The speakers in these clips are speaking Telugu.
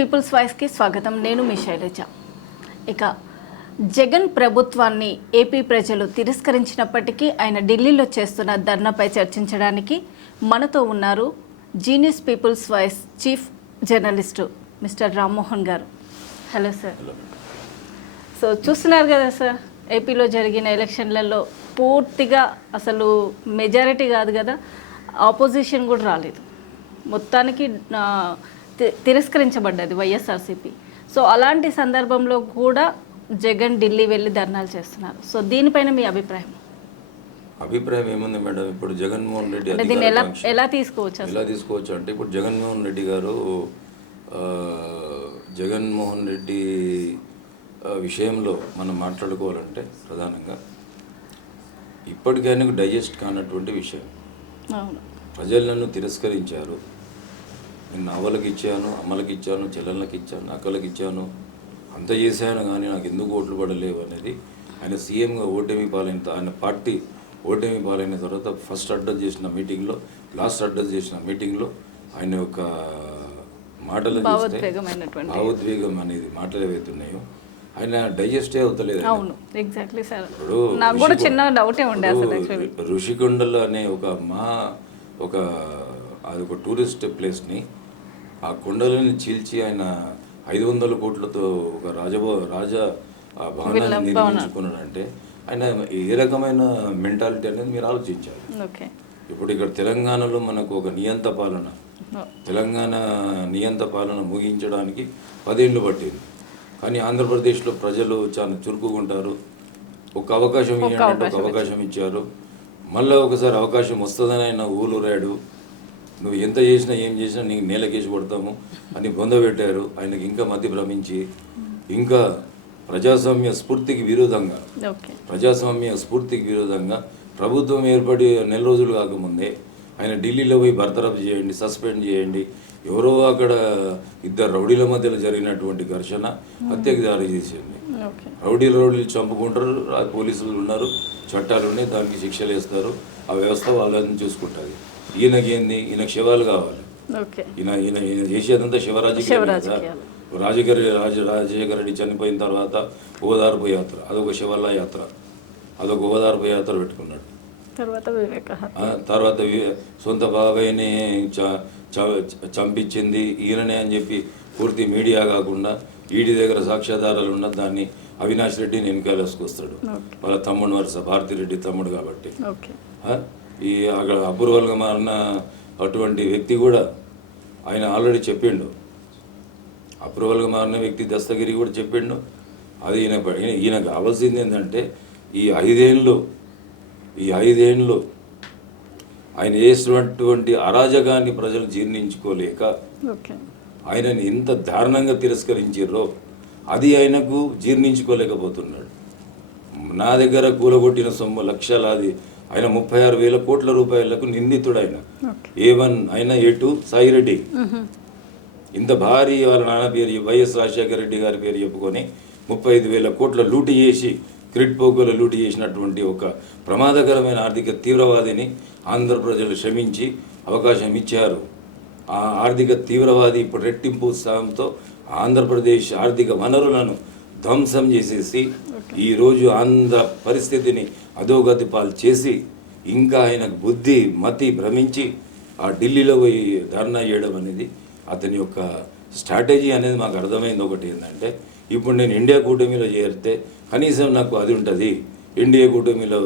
పీపుల్స్ వాయిస్కి స్వాగతం. నేను మీ శైలజ. ఇక జగన్ ప్రభుత్వాన్ని ఏపీ ప్రజలు తిరస్కరించినప్పటికీ ఆయన ఢిల్లీలో చేస్తున్న ధర్నాపై చర్చించడానికి మనతో ఉన్నారు Zee news people's voice chief journalist mister Rammohan garu. Hello sir so చూస్తున్నారు కదా సార్ ఏపీలో జరిగిన ఎలక్షన్లలో పూర్తిగా అసలు మెజారిటీ కాదు కదా ఆపోజిషన్ కూడా రాలేదు. మొత్తానికి తిరస్కరించబడ్డది వైఎస్ఆర్సీపీ. సో అలాంటి సందర్భంలో కూడా జగన్ ఢిల్లీ వెళ్ళి ధర్నాలు చేస్తున్నారు. సో దీనిపైన మీ అభిప్రాయం? అభిప్రాయం ఏముంది మేడం? ఇప్పుడు జగన్మోహన్ రెడ్డి దీన్ని ఎలా తీసుకోవచ్చు ఎలా తీసుకోవచ్చు అంటే ఇప్పుడు జగన్మోహన్ రెడ్డి గారు జగన్మోహన్ రెడ్డి విషయంలో మనం మాట్లాడుకోవాలంటే ప్రధానంగా ఇప్పటికైనా డైజెస్ట్ కానటువంటి విషయం. అవును. ప్రజలు నన్ను తిరస్కరించారు. నేను అవ్వలకి ఇచ్చాను అమ్మలకి ఇచ్చాను చెల్లెళ్ళకి ఇచ్చాను అక్కలకి ఇచ్చాను అంత చేశాను కానీ నాకు ఎందుకు ఓట్లు పడలేవు అనేది ఆయన సీఎంగా ఓటమి పాలైన ఆయన పార్టీ ఓటమి పాలైన తర్వాత ఫస్ట్ అడ్రస్ చేసిన మీటింగ్లో లాస్ట్ అడ్రస్ చేసిన మీటింగ్లో ఆయన యొక్క మాటలు భావోద్వేగం అనేది మాటలు ఏవైతే ఉన్నాయో ఆయన డైజెస్టే అవుతలేదు. అవును ఎగ్జాక్ట్లీ సార్. నాకు కూడా చిన్న డౌటే ఉండే అసలు ఋషికొండలు అనే ఒక మా ఒక అది ఒక టూరిస్ట్ ప్లేస్ని ఆ కొండలని చీల్చి ఆయన ఐదు వందల కోట్లతో ఒక రాజభో రాజ ఆ భవనాన్ని నిర్మించుకున్నాడంటే ఆయన ఏ రకమైన మెంటాలిటీ అనేది మీరు ఆలోచించాలి. ఇప్పుడు ఇక్కడ తెలంగాణలో మనకు ఒక నియంత పాలన. తెలంగాణ నియంత పాలన ముగించడానికి పదేళ్ళు పట్టింది. కానీ ఆంధ్రప్రదేశ్లో ప్రజలు చాలా చురుకుగా ఒక అవకాశం ఇవ్వండి ఒక అవకాశం ఇచ్చారు. మళ్ళీ ఒకసారి అవకాశం వస్తుందని ఆయన ఊలూరాడు నువ్వు ఎంత చేసినా ఏం చేసినా నీకు నేలకేసి కొడతాము అని బొందబెట్టారు ఆయనకి ఇంకా మధ్య భ్రమించి ఇంకా ప్రజాస్వామ్య స్ఫూర్తికి విరోధంగా ప్రజాస్వామ్య స్ఫూర్తికి విరోధంగా ప్రభుత్వం ఏర్పడి నెల రోజులు కాకముందే ఆయన ఢిల్లీలో పోయి బర్తరఫ్ చేయండి సస్పెండ్ చేయండి. ఎవరో అక్కడ ఇద్దరు రౌడీల మధ్యలో జరిగినటువంటి ఘర్షణ హత్యకి దారి తీసింది. ఓకే. రౌడీలు రౌడీలు చంపుకుంటారు పోలీసులు ఉన్నారు చట్టాలు ఉన్నాయి దానికి శిక్షలు వేస్తారు. ఆ వ్యవస్థ వాళ్ళని చూసుకుంటుంది. ఈయనకి ఏంది ఈయనకు శివాలు కావాలి. ఈయన ఈయన ఈయన చేసేదంతా శివరాజకీయం కదా. రాజకీయ రాజ రాజశేఖర రెడ్డి చనిపోయిన తర్వాత ఓదార్పు యాత్ర. అదొక శివల్ల యాత్ర. అదొక ఓదార్పు యాత్ర పెట్టుకున్నాడు. తర్వాత సొంత బాబాయ్ని చంపించింది ఈయననే అని చెప్పి పూర్తి మీడియా కాకుండా ఈడి దగ్గర సాక్ష్యాధారాలు ఉన్న దాన్ని అవినాష్ రెడ్డిని వెనకాలేసుకొస్తాడు వాళ్ళ తమ్ముడు వరుస. భారతిరెడ్డి తమ్ముడు కాబట్టి? ఈ అక్కడ అపూర్వలుగా మారిన అటువంటి వ్యక్తి కూడా ఆయన ఆల్రెడీ చెప్పిండు. అప్రూవల్గా మారిన వ్యక్తి దస్తగిరి కూడా చెప్పిండు. అది ఈయన ఈయన- కావాల్సింది ఏంటంటే ఈ ఐదేళ్ళు ఈ ఐదేళ్ళు ఆయన చేసినటువంటి అరాజకాన్ని ప్రజలు జీర్ణించుకోలేక ఆయనని ఎంత దారుణంగా తిరస్కరించారో అది ఆయనకు జీర్ణించుకోలేకపోతున్నాడు. నా దగ్గర కూలగొట్టిన సొమ్ము లక్షలాది ఆయన ముప్పై ఆరు వేల కోట్ల రూపాయలకు నిందితుడు ఆయన ఏ వన్ ఆయన ఏ టూ సాయిరెడ్డి. ఇంత భారీ వాళ్ళ నాన్న పేరు వైఎస్ రాజశేఖర రెడ్డి గారి పేరు చెప్పుకొని ముప్పై ఐదు వేల కోట్ల లూటి చేసి క్రిట్ పోకోలో లూటి చేసినటువంటి ఒక ప్రమాదకరమైన ఆర్థిక తీవ్రవాదిని ఆంధ్ర ప్రజలు క్షమించి అవకాశం ఇచ్చారు. ఆ ఆర్థిక తీవ్రవాది ఇప్పుడు రెట్టింపు ఉత్సాహంతో ఆంధ్రప్రదేశ్ ఆర్థిక వనరులను ధ్వంసం చేసేసి ఈరోజు ఆంధ్ర పరిస్థితిని అధోగతి పాలు చేసి ఇంకా ఆయనకు బుద్ధి మతి భ్రమించి ఆ ఢిల్లీలో పోయి ధర్నా చేయడం అనేది అతని యొక్క స్ట్రాటజీ అనేది మాకు అర్థమైంది ఒకటి ఏంటంటే ఇప్పుడు నేను ఇండియా కూటమిలో చేరితే కనీసం నాకు అది ఉంటుంది. ఇండియా కూటమిలో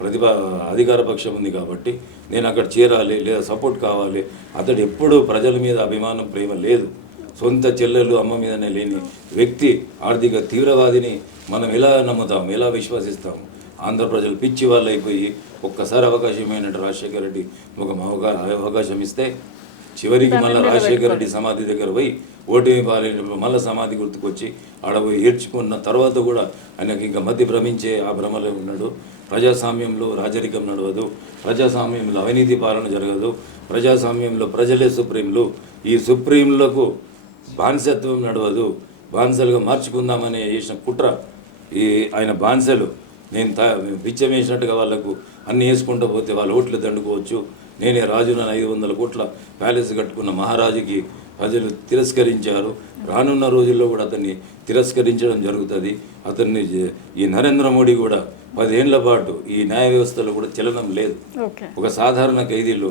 ప్రతిభ అధికార పక్షం ఉంది కాబట్టి నేను అక్కడ చేరాలి లేదా సపోర్ట్ కావాలి. అతడు ఎప్పుడూ ప్రజల మీద అభిమానం ప్రేమ లేదు. సొంత చెల్లెలు అమ్మ మీదనే లేని వ్యక్తి ఆర్థిక తీవ్రవాదిని మనం ఎలా నమ్ముతాం ఎలా విశ్వసిస్తాము ఆంధ్ర ప్రజలు పిచ్చి వాళ్ళు అయిపోయి ఒక్కసారి అవకాశం అయినట్టు రాజశేఖర రెడ్డి ఒక అవకా- అవకాశం ఇస్తే చివరికి మళ్ళీ రాజశేఖర రెడ్డి సమాధి దగ్గర పోయి ఓటమి పాలైనప్పుడు మళ్ళీ సమాధి గుర్తుకొచ్చి ఆడ పోయి ఏడ్చుకున్న తర్వాత కూడా ఆయనకి ఇంకా మధ్య భ్రమించే ఆ భ్రమలో ఉన్నాడు. ప్రజాస్వామ్యంలో రాజరికం నడవదు. ప్రజాస్వామ్యంలో అవినీతి పాలన జరగదు. ప్రజాస్వామ్యంలో ప్రజలే సుప్రీంలు. ఈ సుప్రీంలకు బానిసత్వం నడవదు. బానిసలుగా మార్చుకుందామని చేసిన కుట్ర ఈ ఆయన బానిసలు నేను తా బిచ్చం వేసినట్టుగా వాళ్ళకు అన్ని వేసుకుంటూ పోతే వాళ్ళ ఓట్లు దండుకోవచ్చు. నేనే రాజు నన్ను ఐదు వందల కోట్ల ప్యాలెస్ కట్టుకున్న మహారాజుకి ప్రజలు తిరస్కరించారు. రానున్న రోజుల్లో కూడా అతన్ని తిరస్కరించడం జరుగుతుంది. అతన్ని ఈ నరేంద్ర మోడీ కూడా పదేళ్ళ పాటు ఈ న్యాయ వ్యవస్థలో కూడా చలనం లేదు. ఒక సాధారణ ఖైదీలు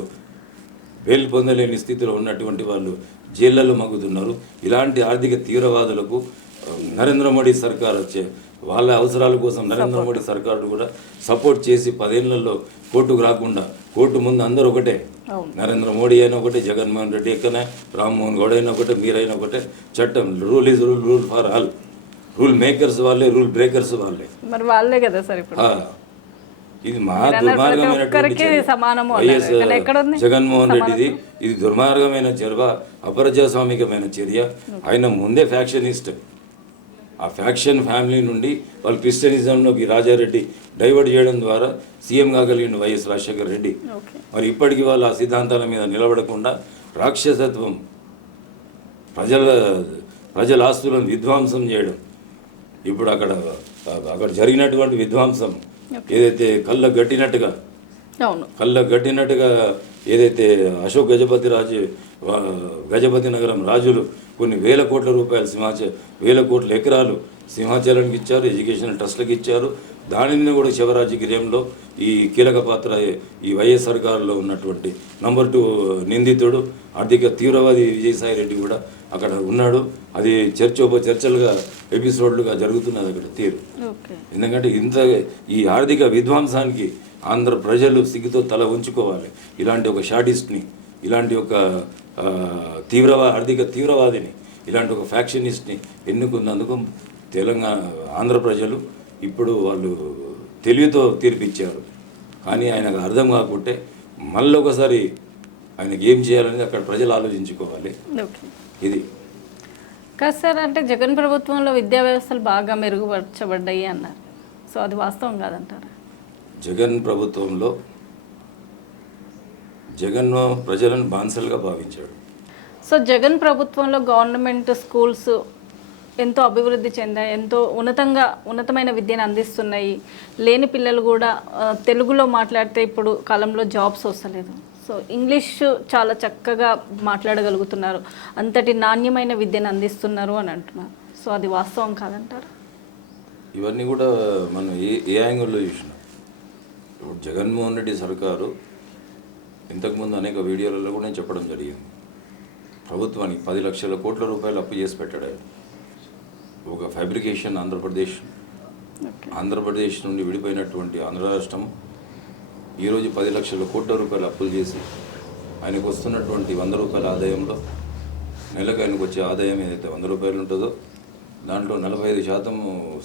బెయిల్ పొందలేని స్థితిలో ఉన్నటువంటి వాళ్ళు జైళ్ళలో మగ్గుతున్నారు. ఇలాంటి ఆర్థిక తీవ్రవాదులకు నరేంద్ర మోడీ సర్కార్ వచ్చే వాళ్ళ అవసరాల కోసం నరేంద్ర మోడీ సర్కారు కూడా సపోర్ట్ చేసి పదేళ్ళలో కోర్టుకు రాకుండా కోర్టు ముందు అందరూ ఒకటే. నరేంద్ర మోడీ అయినా ఒకటే జగన్మోహన్ రెడ్డి ఎక్కనే రామ్మోహన్ గౌడ్ అయినా ఒకటే మీరైనా ఒకటే. చట్టం rule is rule rule for all. Rule makers వాళ్ళే రూల్ బ్రేకర్స్ వాళ్ళే. మరి వాళ్ళే కదా సార్ ఇప్పుడు. ఇది మహా ప్రతి దుర్మార్గమైనటువంటి? జగన్మోహన్ రెడ్డిది ఇది దుర్మార్గమైన చర్య అపరజాస్వామికమైన చర్య. ఆయన ముందే ఫ్యాక్షనిస్ట్. ఆ ఫ్యాక్షన్ ఫ్యామిలీ నుండి వాళ్ళు క్రిస్టియనిజంలోకి రాజారెడ్డి డైవర్ట్ చేయడం ద్వారా సీఎం కాగలిగిన వైఎస్ రాజశేఖర రెడ్డి. మరి ఇప్పటికీ వాళ్ళు ఆ సిద్ధాంతాల మీద నిలబడకుండా రాక్షసత్వం ప్రజల ప్రజల ఆస్తులను విధ్వంసం చేయడం. ఇప్పుడు అక్కడ అక్కడ జరిగినటువంటి విధ్వంసం ఏదైతే కళ్ళ గట్టినట్టుగా కళ్ళ గట్టినట్టుగా ఏదైతే అశోక్ గజపతి రాజు గజపతి నగరం రాజులు కొన్ని వేల కోట్ల రూపాయలు సింహాచ వేల కోట్ల ఎకరాలు సింహాచలానికి ఇచ్చారు ఎడ్యుకేషన్ ట్రస్ట్లకు ఇచ్చారు. దానిని కూడా శివరాజగిరియంలో ఈ కీలక పాత్ర ఈ వైఎస్ సర్కారులో ఉన్నటువంటి నంబర్ టూ నిందితుడు ఆర్థిక తీవ్రవాది విజయసాయి రెడ్డి కూడా అక్కడ ఉన్నాడు. అది చర్చోప చర్చలుగా ఎపిసోడ్లుగా జరుగుతున్నది అక్కడ తీరు. ఎందుకంటే ఇంత ఈ ఆర్థిక విధ్వంసానికి ఆంధ్ర ప్రజలు సిగ్గుతో తల ఉంచుకోవాలి. ఇలాంటి ఒక షాడిస్ట్ని ఇలాంటి ఒక తీవ్రవా ఆర్థిక తీవ్రవాదిని ఇలాంటి ఒక ఫ్యాక్షనిస్ట్ని ఎన్నుకున్నందుకు తెలంగాణ ఆంధ్ర ప్రజలు ఇప్పుడు వాళ్ళు తెలివితో తీర్పిచ్చారు. కానీ ఆయనకు అర్థం కాకుంటే మళ్ళీ ఒకసారి ఆయనకి ఏం చేయాలనేది అక్కడ ప్రజలు ఆలోచించుకోవాలి. ఇది కాదు సార్ అంటే జగన్ ప్రభుత్వంలో విద్యా వ్యవస్థలు బాగా మెరుగుపరచబడ్డాయి అన్నారు. సో అది వాస్తవం కాదంటారా. జగన్ ప్రభుత్వంలో జగన్ ప్రజలను బాన్సలుగా భావించాడు. సో జగన్ ప్రభుత్వంలో గవర్నమెంట్ స్కూల్స్ ఎంతో అభివృద్ధి చెందాయి ఎంతో ఉన్నతంగా ఉన్నతమైన విద్యను అందిస్తున్నాయి. లేని పిల్లలు కూడా తెలుగులో మాట్లాడితే ఇప్పుడు కాలంలో జాబ్స్ వస్తలేదు. సో ఇంగ్లీష్ చాలా చక్కగా మాట్లాడగలుగుతున్నారు. అంతటి నాణ్యమైన విద్యను అందిస్తున్నారు అని అంటున్నారు. సో అది వాస్తవం కాదంటారు? ఇవన్నీ కూడా మనం ఏ ఏ యాంగిల్లో చూసినాం. ఇప్పుడు జగన్మోహన్ రెడ్డి సర్కారు ఇంతకుముందు అనేక వీడియోలలో కూడా నేను చెప్పడం జరిగింది. ప్రభుత్వానికి పది లక్షల కోట్ల రూపాయలు అప్పు చేసి పెట్టాడు ఆయన. ఒక ఫ్యాబ్రికేషన్ ఆంధ్రప్రదేశ్. ఆంధ్రప్రదేశ్ నుండి విడిపోయినటువంటి ఆంధ్ర రాష్ట్రం ఈరోజు పది లక్షల కోట్ల రూపాయలు అప్పులు చేసి ఆయనకు వస్తున్నటువంటి వంద రూపాయల ఆదాయంలో నెలకు ఆయనకు వచ్చే ఆదాయం ఏదైతే వంద రూపాయలు ఉంటుందో దాంట్లో నలభై ఐదు శాతం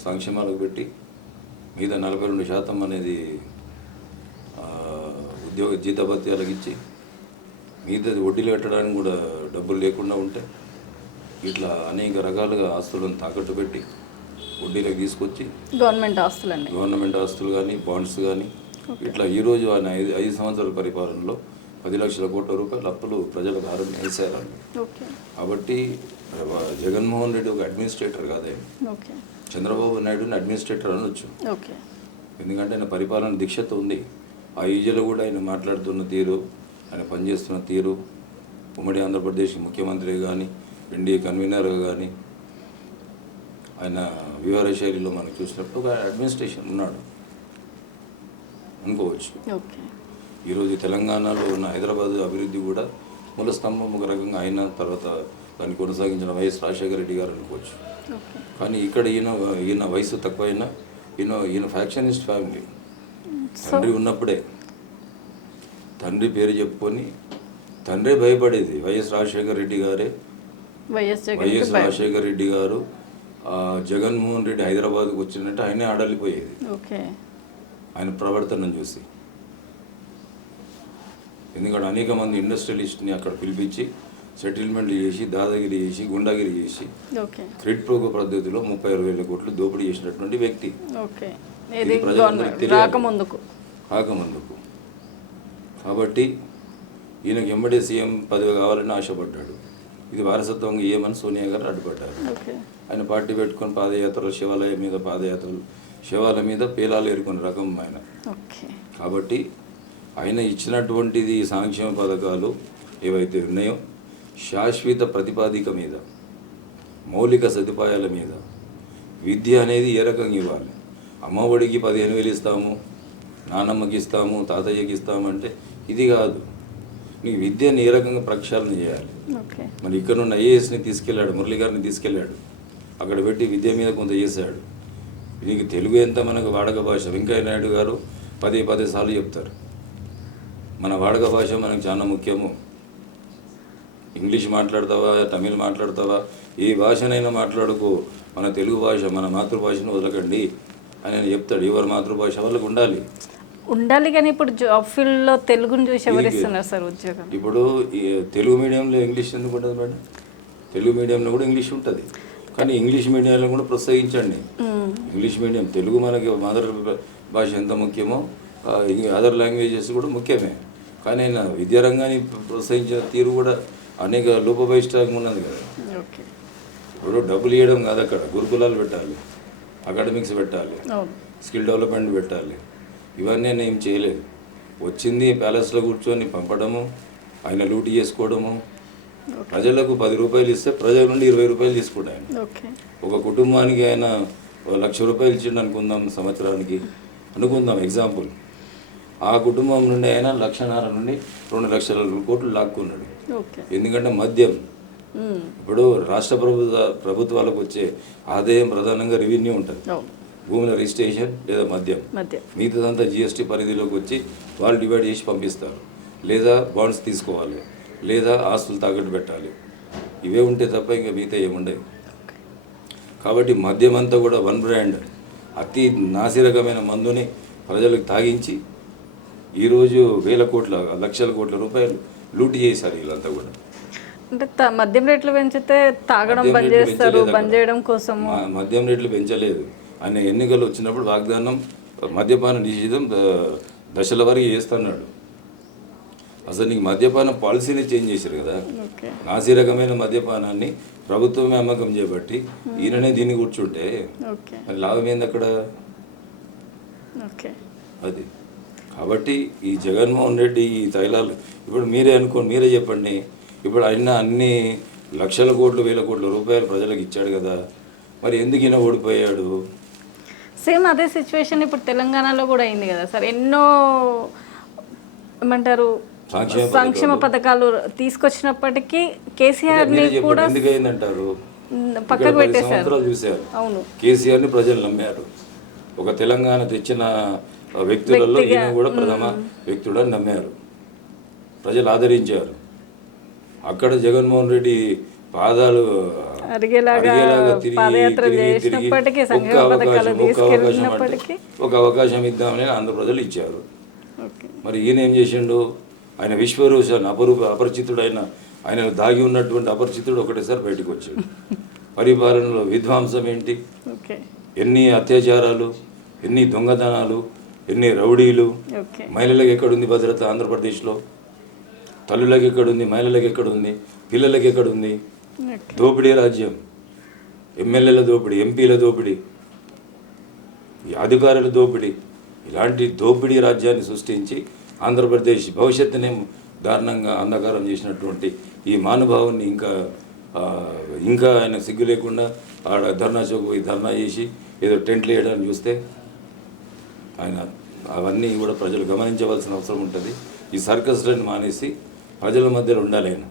సంక్షేమాలకు పెట్టి మిగతా నలభై రెండు శాతం అనేది ఉద్యోగ జీతభత్యాలకు ఇచ్చి మిగతాది వడ్డీలు కట్టడానికి కూడా డబ్బులు లేకుండా ఉంటే ఇట్లా అనేక రకాలుగా ఆస్తులను తాకట్టు పెట్టి వడ్డీలకు తీసుకొచ్చి గవర్నమెంట్ ఆస్తులండి గవర్నమెంట్ ఆస్తులు కానీ బాండ్స్ కానీ ఇట్లా ఈరోజు ఆయన ఐదు ఐదు సంవత్సరాల పరిపాలనలో పది లక్షల కోట్ల రూపాయల అప్పులు ప్రజల భారం ఓకే కాబట్టి జగన్మోహన్ రెడ్డి ఒక అడ్మినిస్ట్రేటర్ కాదే చంద్రబాబు నాయుడుని అడ్మినిస్ట్రేటర్ అనొచ్చు ఓకే ఎందుకంటే ఆయన పరిపాలన దీక్షత ఉంది. ఆ ఈజీలో కూడా ఆయన మాట్లాడుతున్న తీరు ఆయన పనిచేస్తున్న తీరు ఉమ్మడి ఆంధ్రప్రదేశ్ ముఖ్యమంత్రి కానీ ఎన్డీఏ కన్వీనర్గా కానీ ఆయన వివర శైలిలో మనం చూసినప్పుడు ఒక అడ్మినిస్ట్రేషన్ ఉన్నాడు. అనుకోవచ్చు. ఈరోజు తెలంగాణలో ఉన్న హైదరాబాద్ అభివృద్ధి కూడా మూల స్తంభం ఒక రకంగా అయిన తర్వాత దాన్ని కొనసాగించిన వైఎస్ రాజశేఖర రెడ్డి గారు అనుకోవచ్చు. కానీ ఇక్కడ ఈయన ఈయన వయసు తక్కువైనా ఈయన ఈయన ఫ్యాక్షనిస్ట్ ఫ్యామిలీ. తండ్రి ఉన్నప్పుడే తండ్రి పేరు చెప్పుకొని తండ్రే భయపడేది వైఎస్ రాజశేఖర రెడ్డి గారే. వైఎస్ రాజశేఖర రెడ్డి గారు జగన్మోహన్ రెడ్డి హైదరాబాద్కు వచ్చినట్టు ఆయనే ఆడలిపోయేది. ఓకే. ఆయన ప్రవర్తనను చూసి. ఎందుకంటే అనేక మంది ఇండస్ట్రియలిస్ట్ని అక్కడ పిలిపించి సెటిల్మెంట్లు చేసి దాదాగిరి చేసి గుండాగిరి చేసి క్రెడిట్ ప్రోగో పద్ధతిలో ముప్పై అరవై వేల కోట్లు దోపిడీ చేసినటువంటి వ్యక్తి. రాకముందుకు. కాకముందుకు కాబట్టి ఈయనకి ఎంబడే సీఎం పదవి కావాలని ఆశపడ్డాడు. ఇది వారసత్వంగా ఏమని సోనియా గారు అడ్డుపడ్డారు. ఆయన పార్టీ పెట్టుకొని పాదయాత్రలు శివాలయం మీద పాదయాత్రలు శివాల మీద పేలాలు ఏరుకునే రకం ఆయన. కాబట్టి ఆయన ఇచ్చినటువంటిది సంక్షేమ పథకాలు ఏవైతే ఉన్నాయో శాశ్వత ప్రతిపాదిక మీద మౌలిక సదుపాయాల మీద విద్య అనేది ఏ రకంగా ఇవ్వాలి? అమ్మఒడికి పదిహేను వేలు ఇస్తాము నానమ్మకి ఇస్తాము తాతయ్యకి ఇస్తాము అంటే ఇది కాదు. నీకు విద్యని ఏ రకంగా ప్రక్షాళన చేయాలి? మరి ఇక్కడ ఉన్న ఐఏఎస్ని తీసుకెళ్ళాడు మురళి గారిని తీసుకెళ్ళాడు. అక్కడ పెట్టి విద్య మీద కొంత చేశాడు. నీకు తెలుగు ఎంత మనకు వాడక భాష? వెంకయ్య నాయుడు గారు పదే పదే సార్లు చెప్తారు. మన వాడక భాష మనకు చాలా ముఖ్యము. ఇంగ్లీష్ మాట్లాడతావా? తమిళ్ మాట్లాడతావా? ఏ భాషనైనా మాట్లాడుకో. మన తెలుగు భాష మన మాతృభాషను వదలకండి అని ఆయన చెప్తాడు. ఎవరి మాతృభాష? వాళ్ళకు ఉండాలి. ఉండాలి కానీ ఇప్పుడు జాబ్ ఫీల్డ్లో తెలుగుని చూసి ఎవరిస్తున్నారు సార్ ఉద్యోగం? ఇప్పుడు తెలుగు మీడియంలో ఇంగ్లీష్ ఎందుకు ఉంటుంది మేడం? తెలుగు మీడియంలో కూడా ఇంగ్లీష్ ఉంటుంది. కానీ ఇంగ్లీష్ మీడియంలో కూడా ప్రోత్సహించండి. ఇంగ్లీష్ మీడియం తెలుగు మనకి మదర్ భాష ఎంత ముఖ్యమో అదర్ లాంగ్వేజెస్ కూడా ముఖ్యమే. కానీ నా విద్యారంగాన్ని ప్రోత్సహించిన తీరు కూడా అనేక లోపభయిష్టంగా ఉన్నది కదా. ఓకే. ఇప్పుడు డబ్బులు ఇవ్వడం కాదు అక్కడ. గురుకులాలు పెట్టాలి అకాడమిక్స్ పెట్టాలి స్కిల్ డెవలప్మెంట్ పెట్టాలి. ఇవన్నీ నేను ఏం చేయలేదు. వచ్చింది ప్యాలెస్లో కూర్చొని పంపడము ఆయన లూటీ చేసుకోవడము ప్రజలకు పది రూపాయలు ఇస్తే ప్రజల నుండి ఇరవై రూపాయలు ఓకే ఒక కుటుంబానికి ఆయన లక్ష రూపాయలు ఇచ్చిండు అనుకుందాం సంవత్సరానికి. అనుకుందాం ఎగ్జాంపుల్ ఆ కుటుంబం నుండి ఆయన లక్షన్నర నుండి రెండు లక్షల కోట్లు లాక్కున్నాడు. ఎందుకంటే మద్యం. మ్మ్. ఇప్పుడు రాష్ట్ర ప్రభుత్వ ప్రభుత్వాలకు వచ్చే ఆదాయం ప్రధానంగా రెవెన్యూ ఉంటుంది. అవును భూముల రిజిస్ట్రేషన్ లేదా మద్యం. మిగతాదంతా జిఎస్టీ పరిధిలోకి వచ్చి వాళ్ళు డివైడ్ చేసి పంపిస్తారు. లేదా బాండ్స్ తీసుకోవాలి. లేదా ఆస్తులు తాకట్టు పెట్టాలి. ఇవే ఉంటే తప్ప ఇంకా మిగతా ఏముండవు కాబట్టి మద్యం అంతా కూడా వన్ బ్రాండ్. అతి నాసిరకమైన మందుని ప్రజలకు తాగించి ఈరోజు వేల కోట్ల లక్షల కోట్ల రూపాయలు లూటీ చేశారు వీళ్ళంతా కూడా. అంటే మద్యం రేట్లు పెంచితే తాగడం బంద్ చేస్తారు బంద్. చేయడం కోసము. మా- మద్యం రేట్లు పెంచలేదు. ఆయన ఎన్నికలు వచ్చినప్పుడు వాగ్దానం మద్యపాన నిషేధం దశల వరకు చేస్తున్నాడు. అసలు నీకు మద్యపాన పాలసీని చేంజ్ చేశారు కదా. నాసి రకమైన మద్యపానాన్ని ప్రభుత్వమే అమ్మకం చేపట్టి ఈయననే దీన్ని కూర్చుంటే మరి లాభం ఏంది అక్కడ? ఓకే. అది. కాబట్టి ఈ జగన్మోహన్ రెడ్డి ఈ తైలాలు ఇప్పుడు మీరే అనుకోండి మీరే చెప్పండి. ఇప్పుడు ఆయన అన్ని లక్షల కోట్లు వేల కోట్ల రూపాయలు ప్రజలకు ఇచ్చాడు కదా. మరి ఎందుకు ఈయన ఓడిపోయాడు? సేమ్ అదే సిచ్యువేషన్ ఇప్పుడు తెలంగాణలో కూడా అయింది కదా సార్. ఎన్నో ఏమంటారు సంక్షేమ పథకాలు. తీసుకొచ్చినప్పటికీ కేసీఆర్ని కూడా ఎందుకు అయిందంటారు? మ్, ఇక్కడ పక్కకు పెట్టేశారు. చూశారు. అవును. కేసీఆర్ని ప్రజలు నమ్మారు. ఒక తెలంగాణ తెచ్చిన వ్యక్తులలో ఈయన కూడా ప్రథమ వ్యక్తుడని నమ్మారు. ప్రజలు ఆదరించారు. అక్కడ జగన్మోహన్ రెడ్డి పాదాలు ఒక అవకాశం ఇద్దామని ఆంధ్ర ప్రజలు ఇచ్చారు మరి ఈయన ఏం చేసిండు? ఆయన విశ్వరూషన్ అపరూప అపరిచితుడైన ఆయన దాగి ఉన్నటువంటి అపరిచితుడు ఒకటేసారి బయటకు వచ్చాడు. పరిపాలనలో విధ్వంసం ఏంటి? ఎన్ని అత్యాచారాలు ఎన్ని దొంగతనాలు ఎన్ని రౌడీలు మహిళలకు ఎక్కడుంది భద్రత ఆంధ్రప్రదేశ్లో? తల్లులకు ఎక్కడుంది మహిళలకు ఎక్కడుంది పిల్లలకి ఎక్కడుంది? దోపిడీ రాజ్యం. ఎమ్మెల్యేల దోపిడీ ఎంపీల దోపిడీ అధికారుల దోపిడీ ఇలాంటి దోపిడీ రాజ్యాన్ని సృష్టించి ఆంధ్రప్రదేశ్ భవిష్యత్తునే దారుణంగా అంధకారం చేసినటువంటి ఈ మానుభావుని ఇంకా ఇంకా ఆయన సిగ్గు లేకుండా ఆడ ధర్నా చౌక్ పోయి ధర్నా చేసి ఏదో టెంట్లు వేయడానికి చూస్తే ఆయన అవన్నీ కూడా ప్రజలు గమనించవలసిన అవసరం ఉంటుంది. ఈ సర్కస్లను మానేసి ప్రజల మధ్యలో ఉండాలి ఆయన.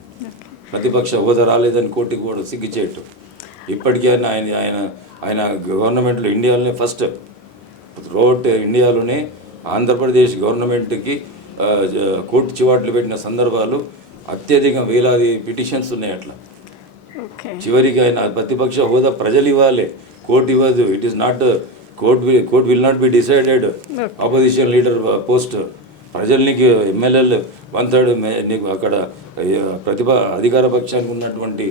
ప్రతిపక్ష హోదా రాలేదని కోర్టుకి కూడా సిగ్గుచేయటం ఇప్పటికీ ఆయన ఆయన ఆయన ఆయన గవర్నమెంట్లో ఇండియాలోనే ఫస్ట్. రోడ్ ఇండియాలోనే ఆంధ్రప్రదేశ్ గవర్నమెంట్కి కోర్టు చివాట్లు పెట్టిన సందర్భాలు అత్యధిక వేలాది పిటిషన్స్ ఉన్నాయి అట్లా. చివరికి ఆయన ప్రతిపక్ష హోదా ప్రజలు ఇవ్వాలి. కోర్టు ఇవ్వదు. It is not court court will not be decided opposition leader post ప్రజలు నీకు ఎమ్మెల్యేలు వన్ థర్డ్ నీకు అక్కడ ప్రతిభ అధికార పక్షానికి ఉన్నటువంటి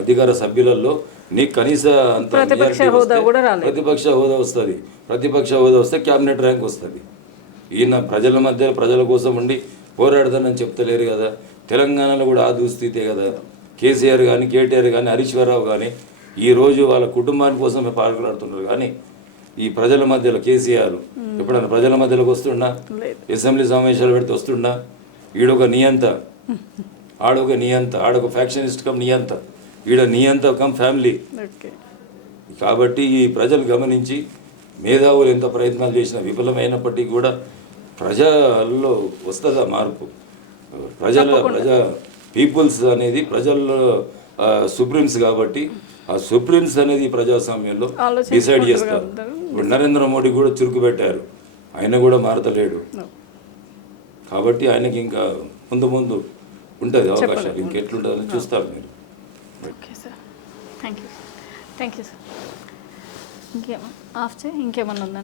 అధికార సభ్యులలో నీకు కనీస అంత. ప్రతిపక్ష హోదా వస్తుంది. ప్రతిపక్ష హోదా వస్తే క్యాబినెట్ ర్యాంక్ వస్తుంది. ఈయన ప్రజల మధ్య ప్రజల కోసం ఉండి పోరాడతానని చెప్తలేరు కదా. తెలంగాణలో కూడా ఆ దుస్థితే కదా. కేసీఆర్ కానీ కేటీఆర్ కానీ హరీశ్వరరావు కానీ ఈరోజు వాళ్ళ కుటుంబాని కోసమే పాల్గొడుతున్నారు కానీ ఈ ప్రజల మధ్యలో కేసీఆర్ ఎప్పుడైనా ప్రజల మధ్యలోకి వస్తుండా? అసెంబ్లీ సమావేశాలు పెడితే వస్తుండా? ఈడొక నియంత. ఆడొక నియంత. ఆడొక ఫ్యాక్షనిస్ట్ కమ్ నియంత. ఈడ నియంత కమ్ ఫ్యామిలీ. కాబట్టి ఈ ప్రజలు గమనించి మేధావులు ఎంత ప్రయత్నాలు చేసినా విఫలమైనప్పటికీ కూడా ప్రజల్లో వస్తుందా మార్పు? ప్రజల ప్రజా పీపుల్స్ అనేది ప్రజల్లో సుప్రీమ్స్ కాబట్టి ఆ సుప్రీమ్స్ అనేది ప్రజాస్వామ్యంలో డిసైడ్ చేస్తారు. ఇప్పుడు నరేంద్ర మోడీ కూడా చురుకు పెట్టారు. ఆయన కూడా మారతలేడు. కాబట్టి ఆయనకి ఇంకా ముందు ముందు ఉంటుంది అవకాశాలు. ఇంకెట్లుంటుందని చూస్తారు మీరు. Okay sir thank you thank you sir ఇంకేమో ఆఫ్ చేయి ఇంకేమన్నా ఉందా?